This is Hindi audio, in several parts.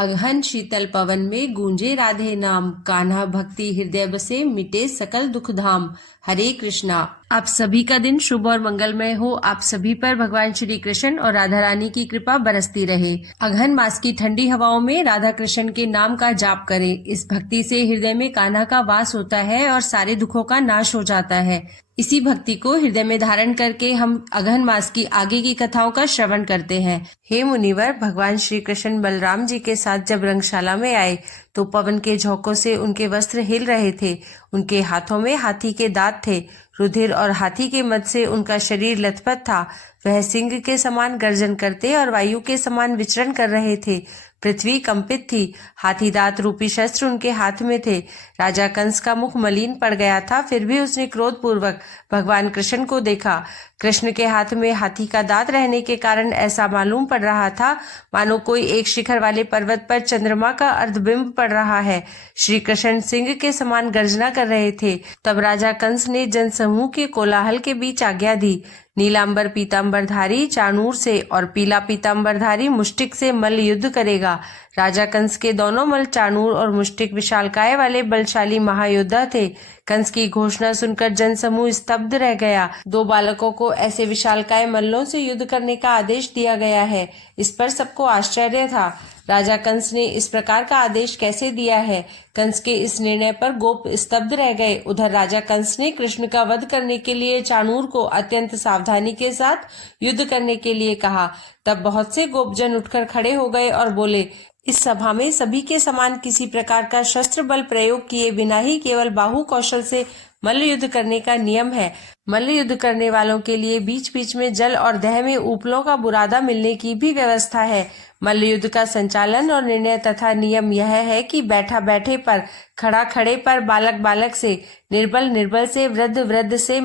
अगहन शीतल पवन में गूंजे राधे नाम, कान्हा भक्ति हृदय बसे मिटे सकल दुख धाम। हरे कृष्णा। आप सभी का दिन शुभ और मंगलमय हो। आप सभी पर भगवान श्री कृष्ण और राधा रानी की कृपा बरसती रहे। अगहन मास की ठंडी हवाओं में राधा कृष्ण के नाम का जाप करें। इस भक्ति से हृदय में कान्हा का वास होता है और सारे दुखों का नाश हो जाता है। इसी भक्ति को हृदय में धारण करके हम अगहन मास की आगे की कथाओं का श्रवण करते हैं। हे मुनिवर, भगवान श्री कृष्ण बलराम जी के साथ जब रंगशाला में आए तो पवन के झोंकों से उनके वस्त्र हिल रहे थे। उनके हाथों में हाथी के दांत थे। रुधिर और हाथी के मद से उनका शरीर लथपथ था। वह सिंह के समान गर्जन करते और वायु के समान विचरण कर रहे थे। पृथ्वी कंपित थी। हाथी दांत रूपी शस्त्र उनके हाथ में थे। राजा कंस का मुख मलिन पड़ गया था, फिर भी उसने क्रोध पूर्वक भगवान कृष्ण को देखा। कृष्ण के हाथ में हाथी का दांत रहने के कारण ऐसा मालूम पड़ रहा था मानो कोई एक शिखर वाले पर्वत पर चंद्रमा का अर्धबिंब पड़ रहा है। श्री कृष्ण सिंह के समान गर्जना कर रहे थे। तब राजा कंस ने जनसमूह के कोलाहल के बीच आज्ञा दी, नीलांबर पीतांबरधारी चाणूर से और पीला पीतांबरधारी मुष्टिक से मल्ल युद्ध करेगा। राजा कंस के दोनों मल्ल चाणूर और मुष्टिक विशालकाय वाले बलशाली महायोद्धा थे। कंस की घोषणा सुनकर जनसमूह स्तब्ध रह गया। दो बालकों को ऐसे विशालकाय मल्लों से युद्ध करने का आदेश दिया गया है, इस पर सबको आश्चर्य था। राजा कंस ने इस प्रकार का आदेश कैसे दिया है? कंस के इस निर्णय पर गोप स्तब्ध रह गए। उधर राजा कंस ने कृष्ण का वध करने के लिए चाणूर को अत्यंत सावधानी के साथ युद्ध करने के लिए कहा। तब बहुत से गोपजन उठकर खड़े हो गए और बोले, इस सभा में सभी के समान किसी प्रकार का शस्त्र बल प्रयोग किए बिना ही केवल बाहु कौशल से मल्ल युद्ध करने का नियम है। मल्ल युद्ध करने वालों के लिए बीच बीच में जल और दह में उपलों का बुरादा मिलने की भी व्यवस्था है। मल्ल युद्ध का संचालन और निर्णय तथा नियम यह है कि बैठा बैठे पर, खड़ा खड़े पर, बालक बालक से, निर्बल निर्बल से, वृद्ध वृद्ध से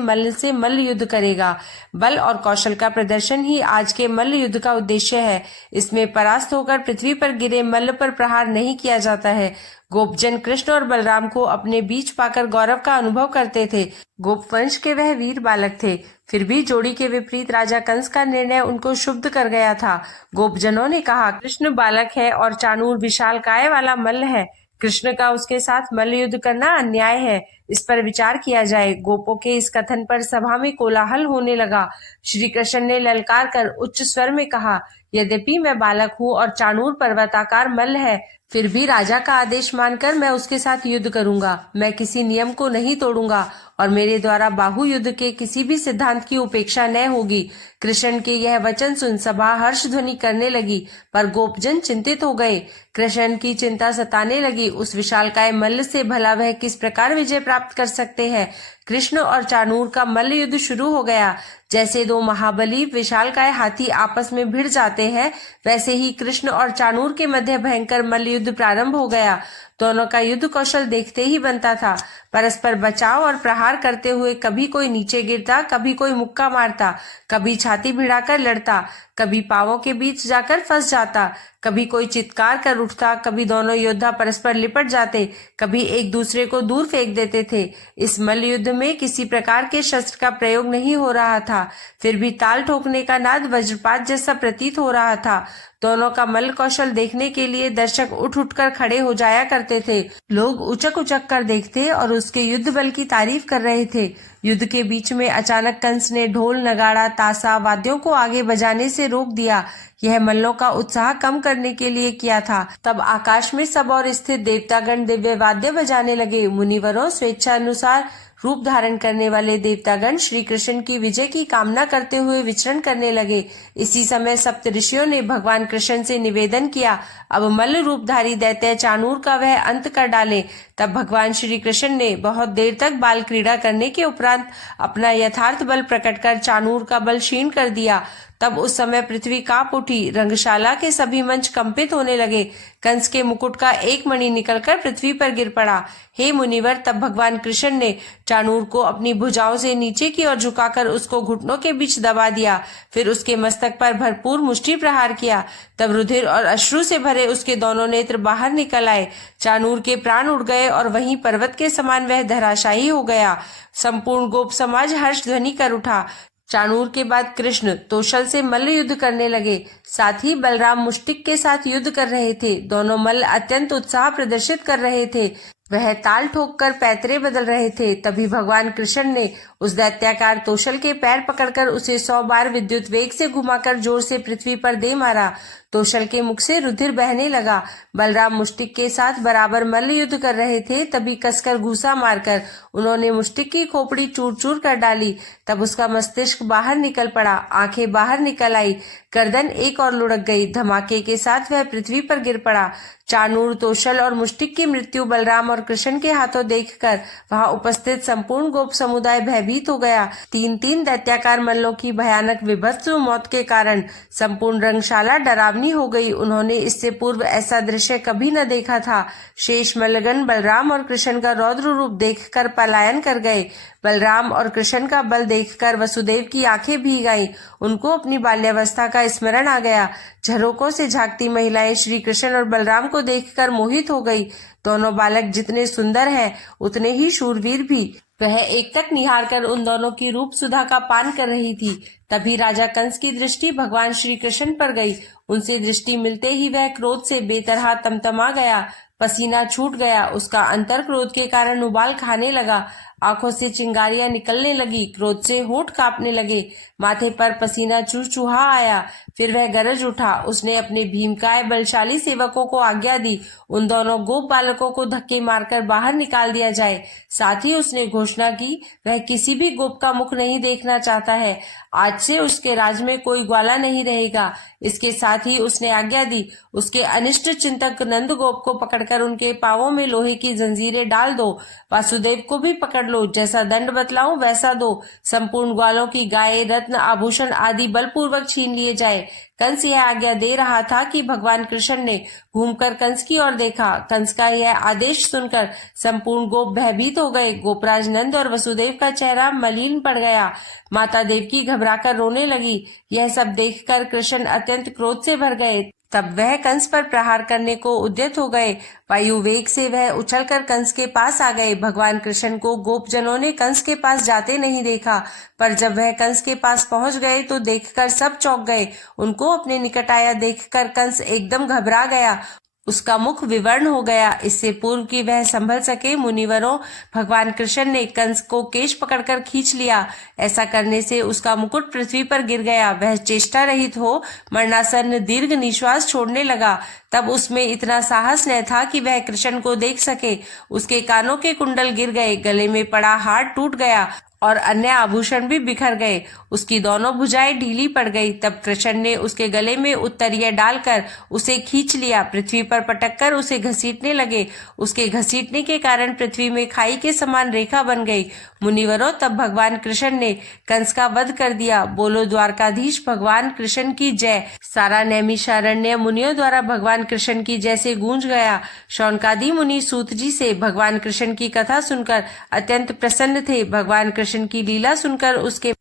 मल्ल युद्ध करेगा। बल और कौशल का प्रदर्शन ही आज के मल्ल युद्ध का उद्देश्य है। इसमें परास्त होकर पृथ्वी पर गिरे मल्ल पर प्रहार नहीं किया जाता है। गोपजन कृष्ण और बलराम को अपने बीच पाकर गौरव का अनुभव करते थे। गोप वंश के वह वीर बालक थे। फिर भी जोड़ी के विपरीत राजा कंस का निर्णय उनको क्षुब्ध कर गया था। गोपजनों ने कहा, कृष्ण बालक है और चाणूर विशाल काय वाला मल्ल है। कृष्ण का उसके साथ मल्ल युद्ध करना अन्याय है। इस पर विचार किया जाए। गोपों के इस कथन पर सभा में कोलाहल होने लगा। श्री कृष्ण ने ललकार कर उच्च स्वर में कहा, यद्यपि मैं बालक हूँ और चाणूर पर्वताकार मल्ल है, फिर भी राजा का आदेश मानकर मैं उसके साथ युद्ध करूंगा। मैं किसी नियम को नहीं तोड़ूंगा और मेरे द्वारा बाहु युद्ध के किसी भी सिद्धांत की उपेक्षा न होगी। कृष्ण के यह वचन सुन सभा हर्ष ध्वनि करने लगी, पर गोपजन चिंतित हो गए। कृष्ण की चिंता सताने लगी। उस विशालकाय मल्ल से भला वह किस प्रकार विजय प्राप्त कर सकते हैं? कृष्ण और चाणूर का मल्ल युद्ध शुरू हो गया। जैसे दो महाबली विशालकाय हाथी आपस में भिड़ जाते हैं, वैसे ही कृष्ण और चाणूर के मध्य भयंकर मल्ल युद्ध प्रारंभ हो गया। दोनों का युद्ध कौशल देखते ही बनता था। परस्पर बचाव और प्रहार करते हुए कभी कोई नीचे गिरता, कभी कोई मुक्का मारता, कभी छाती भिड़ाकर लड़ता, कभी पांवों के बीच जाकर फंस जाता, कभी कोई चित्कार कर उठता, कभी दोनों योद्धा परस्पर लिपट जाते, कभी एक दूसरे को दूर फेंक देते थे। इस मल्ल युद्ध में किसी प्रकार के शस्त्र का प्रयोग नहीं हो रहा था, फिर भी ताल ठोकने का नाद वज्रपात जैसा प्रतीत हो रहा था। दोनों का मल्ल कौशल देखने के लिए दर्शक उठ उठकर खड़े हो जाया करते थे। लोग उचक उचक कर देखते और उसके युद्ध बल की तारीफ कर रहे थे। युद्ध के बीच में अचानक कंस ने ढोल, नगाड़ा, ताशा वाद्यों को आगे बजाने से रोक दिया। यह मल्लों का उत्साह कम करने के लिए किया था। तब आकाश में सब और स्थित देवतागण दिव्य वाद्य बजाने लगे। मुनिवरों, स्वेच्छा अनुसार रूप धारण करने वाले देवतागण श्री कृष्ण की विजय की कामना करते हुए विचरण करने लगे। इसी समय सप्त ऋषियों ने भगवान कृष्ण से निवेदन किया, अब मल्ल रूपधारी दैत्य चाणूर का वह अंत कर डाले। तब भगवान श्री कृष्ण ने बहुत देर तक बाल क्रीड़ा करने के उपरांत अपना यथार्थ बल प्रकट कर चाणूर का बल क्षीण कर दिया। तब उस समय पृथ्वी कांप उठी। रंगशाला के सभी मंच कंपित होने लगे। कंस के मुकुट का एक मणि निकलकर पृथ्वी पर गिर पड़ा। हे मुनिवर, तब भगवान कृष्ण ने चाणूर को अपनी भुजाओं से नीचे की ओर झुकाकर उसको घुटनों के बीच दबा दिया। फिर उसके मस्तक पर भरपूर मुष्टि प्रहार किया। तब रुधिर और अश्रु से भरे उसके दोनों नेत्र बाहर निकल आए। चाणूर के प्राण उड़ गए और वहीं पर्वत के समान वह धराशायी हो गया। संपूर्ण गोप समाज हर्ष ध्वनि कर उठा। चाणूर के बाद कृष्ण तोशल से मल्ल युद्ध करने लगे। साथ ही बलराम मुष्टिक के साथ युद्ध कर रहे थे। दोनों मल्ल अत्यंत उत्साह प्रदर्शित कर रहे थे। वह ताल ठोक कर पैतरे बदल रहे थे। तभी भगवान कृष्ण ने उस दैत्याकार तोशल के पैर पकड़कर उसे 100 बार विद्युत वेग से घुमाकर जोर से पृथ्वी पर दे मारा। तोशल के मुख से रुधिर बहने लगा। बलराम मुष्टिक के साथ बराबर मल्ल युद्ध कर रहे थे। तभी कसकर घूसा मारकर उन्होंने मुष्टिक की खोपड़ी चूर चूर कर डाली। तब उसका मस्तिष्क बाहर निकल पड़ा, आंखें बाहर निकल आई, गर्दन एक और लुढ़क गई। धमाके के साथ वह पृथ्वी पर गिर पड़ा। चाणूर, तोशल और मुष्टिक की मृत्यु बलराम और कृष्ण के हाथों देखकर वहां उपस्थित संपूर्ण गोप समुदाय भयभीत हो गया। तीन दैत्याकार मल्लों की भयानक विभत्स मौत के कारण संपूर्ण रंगशाला डरावनी हो गई। उन्होंने इससे पूर्व ऐसा दृश्य कभी न देखा था। शेष मल्लगण बलराम और कृष्ण का रौद्र रूप देखकर पलायन कर गए। बलराम और कृष्ण का बल देखकर वसुदेव की आंखें भीग आईं। उनको अपनी बाल्यावस्था का स्मरण आ गया। झरोकों से झांकती महिलाएं श्री कृष्ण और बलराम को देखकर मोहित हो गई। दोनों बालक जितने सुंदर हैं, उतने ही शूरवीर भी। वह एकटक निहार कर उन दोनों की रूप सुधा का पान कर रही थी। तभी राजा कंस की दृष्टि भगवान श्री कृष्ण पर गई। उनसे दृष्टि मिलते ही वह क्रोध से बेतरह तमतमा गया, पसीना छूट गया। उसका अंतर क्रोध के कारण उबाल खाने लगा। आंखों से चिंगारियां निकलने लगी, क्रोध से होंठ कांपने लगे, माथे पर पसीना चुहचुहा आया। फिर वह गरज उठा। उसने अपने भीमकाय बलशाली सेवकों को आज्ञा दी, उन दोनों गोप बालकों को धक्के मारकर बाहर निकाल दिया जाए। साथ ही उसने घोषणा की, वह किसी भी गोप का मुख नहीं देखना चाहता है। आज से उसके राज में कोई ग्वाला नहीं रहेगा। इसके साथ ही उसने आज्ञा दी, उसके अनिष्ट चिंतक नंद गोप को पकड़कर उनके पांवों में लोहे की जंजीरें डाल दो। वासुदेव को भी पकड़ लो, जैसा दंड बतलाऊं वैसा दो। संपूर्ण ग्वालों की गाय, रत्न, आभूषण आदि बलपूर्वक छीन लिए जाए। कंस यह आज्ञा दे रहा था कि भगवान कृष्ण ने घूमकर कंस की ओर देखा। कंस का यह आदेश सुनकर संपूर्ण गोप भयभीत हो गए। गोपराज नंद और वसुदेव का चेहरा मलिन पड़ गया। माता देवकी घबराकर रोने लगी। यह सब देखकर कृष्ण अत्यंत क्रोध से भर गए। तब वह कंस पर प्रहार करने को उद्यत हो गए। वायु वेग से वह उछलकर कंस के पास आ गए। भगवान कृष्ण को गोपजनों ने कंस के पास जाते नहीं देखा, पर जब वह कंस के पास पहुंच गए तो देखकर सब चौंक गए। उनको अपने निकट आया देखकर कंस एकदम घबरा गया। उसका मुख विवर्ण हो गया। इससे पूर्व कि वह संभल सके, मुनिवरों, भगवान कृष्ण ने कंस को केश पकड़कर खींच लिया। ऐसा करने से उसका मुकुट पृथ्वी पर गिर गया। वह चेष्टा रहित हो मरणासन्न दीर्घ निश्वास छोड़ने लगा। तब उसमें इतना साहस न था कि वह कृष्ण को देख सके। उसके कानों के कुंडल गिर गए, गले में पड़ा हार टूट गया और अन्य आभूषण भी बिखर गए। उसकी दोनों भुजाएं ढीली पड़ गई। तब कृष्ण ने उसके गले में उत्तरीय डालकर उसे खींच लिया। पृथ्वी पर पटककर उसे घसीटने लगे। उसके घसीटने के कारण पृथ्वी में खाई के समान रेखा बन गई। मुनिवरों, तब भगवान कृष्ण ने कंस का वध कर दिया। बोलो द्वारकाधीश भगवान कृष्ण की जय। सारा नैमिषारण्य मुनियों द्वारा भगवान कृष्ण की जय से गूंज गया। शौनकादि मुनि सूत जी से भगवान कृष्ण की कथा सुनकर अत्यंत प्रसन्न थे। भगवान कृष्ण की लीला सुनकर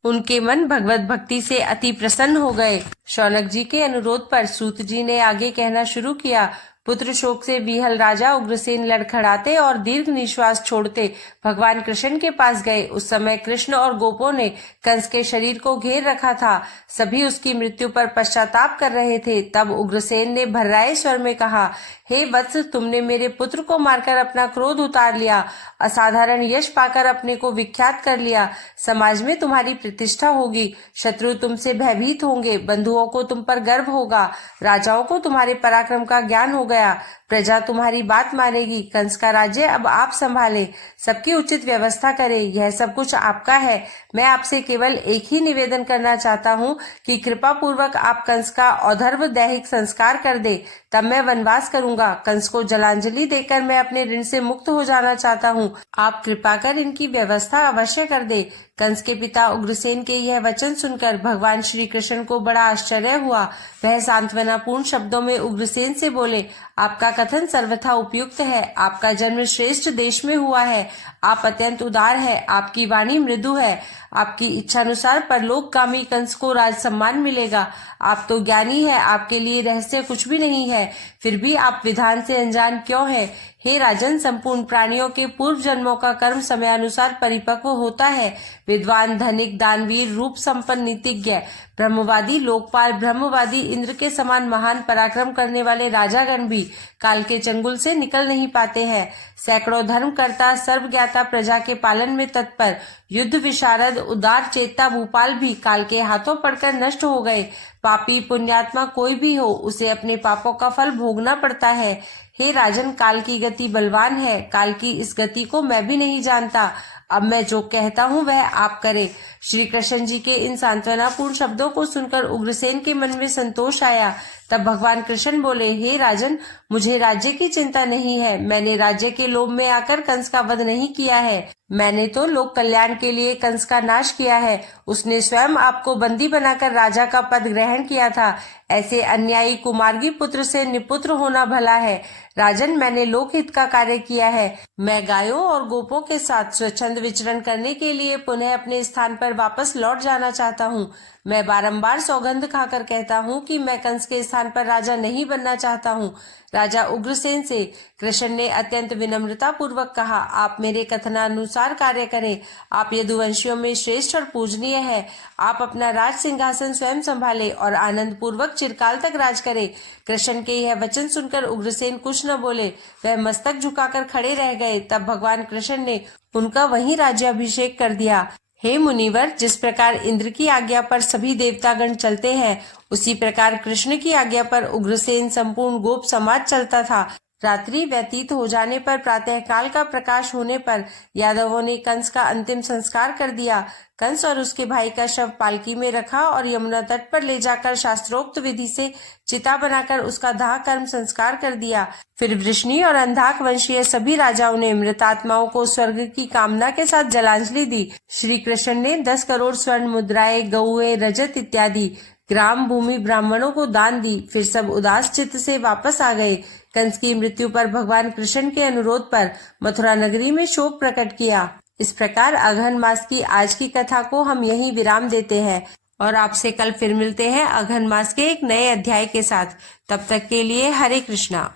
उनके मन भगवत भक्ति से अति प्रसन्न हो गए। शौनक जी के अनुरोध पर सूत जी ने आगे कहना शुरू किया। पुत्र शोक से विहल राजा उग्रसेन लड़खड़ाते और दीर्घ निश्वास छोड़ते भगवान कृष्ण के पास गए। उस समय कृष्ण और गोपों ने कंस के शरीर को घेर रखा था। सभी उसकी मृत्यु पर पश्चाताप कर रहे थे। तब उग्रसेन ने भर्राए स्वर में कहा, हे वत्स, तुमने मेरे पुत्र को मारकर अपना क्रोध उतार लिया, असाधारण यश पाकर अपने को विख्यात कर लिया। समाज में तुम्हारी प्रतिष्ठा होगी, शत्रु तुमसे भयभीत होंगे, बंधुओं को तुम पर गर्व होगा, राजाओं को तुम्हारे पराक्रम का ज्ञान हो गया, प्रजा तुम्हारी बात मानेगी। कंस का राज्य अब आप संभाले, सबकी उचित व्यवस्था करें। यह सब कुछ आपका है। मैं आपसे केवल एक ही निवेदन करना चाहता हूँ कि कृपा पूर्वक आप कंस का औधर्व दैहिक संस्कार कर दे, तब मैं वनवास करूंगा। कंस को जलांजलि देकर मैं अपने ऋण से मुक्त हो जाना चाहता हूँ। आप कृपा कर इनकी व्यवस्था अवश्य कर दे। कंस के पिता उग्रसेन के यह वचन सुनकर भगवान श्री कृष्ण को बड़ा आश्चर्य हुआ। वह सांत्वनापूर्ण शब्दों में उग्रसेन से बोले, आपका कथन सर्वथा उपयुक्त है। आपका जन्म श्रेष्ठ देश में हुआ है। आप अत्यंत उदार है। आपकी वाणी मृदु है। आपकी इच्छानुसार परलोकगामी कंस को राज सम्मान मिलेगा। आप तो ज्ञानी है, आपके लिए रहस्य कुछ भी नहीं है, फिर भी आप विधान से अनजान क्यों है? हे राजन, संपूर्ण प्राणियों के पूर्व जन्मों का कर्म समयानुसार परिपक्व होता है। विद्वान, धनिक, दानवीर, रूप संपन्न, नीतिज्ञ, ब्रह्मवादी, लोकपाल, ब्रह्मवादी, इंद्र के समान महान पराक्रम करने वाले राजागण भी काल के चंगुल से निकल नहीं पाते हैं। सैकड़ों धर्मकर्ता, सर्वज्ञाता, प्रजा के पालन में तत्पर, युद्ध विशारद, उदार चेता भूपाल भी काल के हाथों पड़कर नष्ट हो गए। पापी पुण्यात्मा कोई भी हो, उसे अपने पापों का फल भोगना पड़ता है। हे राजन, काल की गति बलवान है। काल की इस गति को मैं भी नहीं जानता। अब मैं जो कहता हूँ वह आप करें। श्री कृष्ण जी के इन सांत्वनापूर्ण शब्दों को सुनकर उग्रसेन के मन में संतोष आया। तब भगवान कृष्ण बोले, हे राजन, मुझे राज्य की चिंता नहीं है। मैंने राज्य के लोभ में आकर कंस का वध नहीं किया है। मैंने तो लोक कल्याण के लिए कंस का नाश किया है। उसने स्वयं आपको बंदी बनाकर राजा का पद ग्रहण किया था। ऐसे अन्यायी कुमार्गी पुत्र से निपुत्र होना भला है। राजन, मैंने लोकहित का कार्य किया है। मैं गायों और गोपों के साथ स्वच्छंद विचरण करने के लिए पुनः अपने स्थान पर वापस लौट जाना चाहता हूँ। मैं बारंबार सौगंध खाकर कहता हूँ कि मैं कंस के स्थान पर राजा नहीं बनना चाहता हूँ। राजा उग्रसेन से कृष्ण ने अत्यंत विनम्रता पूर्वक कहा, आप मेरे कथनानुसार कार्य करें। आप यदुवंशियों में श्रेष्ठ और पूजनीय है। आप अपना राज सिंहासन स्वयं संभाले और आनंद पूर्वक चिरकाल तक राज करें। कृष्ण के यह वचन सुनकर उग्रसेन कुछ न बोले, वह मस्तक झुकाकर खड़े रह गए। तब भगवान कृष्ण ने उनका वहीं राज्याभिषेक कर दिया। हे मुनिवर, जिस प्रकार इंद्र की आज्ञा पर सभी देवतागण चलते हैं, उसी प्रकार कृष्ण की आज्ञा पर उग्रसेन संपूर्ण गोप समाज चलता था। रात्रि व्यतीत हो जाने पर प्रातःकाल का प्रकाश होने पर यादवों ने कंस का अंतिम संस्कार कर दिया। कंस और उसके भाई का शव पालकी में रखा और यमुना तट पर ले जाकर शास्त्रोक्त विधि से चिता बनाकर उसका दाह कर्म संस्कार कर दिया। फिर वृष्णि और अंधाक वंशीय सभी राजाओं ने मृतात्माओं को स्वर्ग की कामना के साथ जलांजलि दी। श्री कृष्ण ने 10 करोड़ स्वर्ण मुद्राएं, गौएं, रजत इत्यादि ग्राम भूमि ब्राह्मणों को दान दी। फिर सब उदास चित्त से वापस आ गए। कंस की मृत्यु पर भगवान कृष्ण के अनुरोध पर मथुरा नगरी में शोक प्रकट किया। इस प्रकार अघन मास की आज की कथा को हम यहीं विराम देते हैं और आपसे कल फिर मिलते हैं अघन मास के एक नए अध्याय के साथ। तब तक के लिए हरे कृष्णा।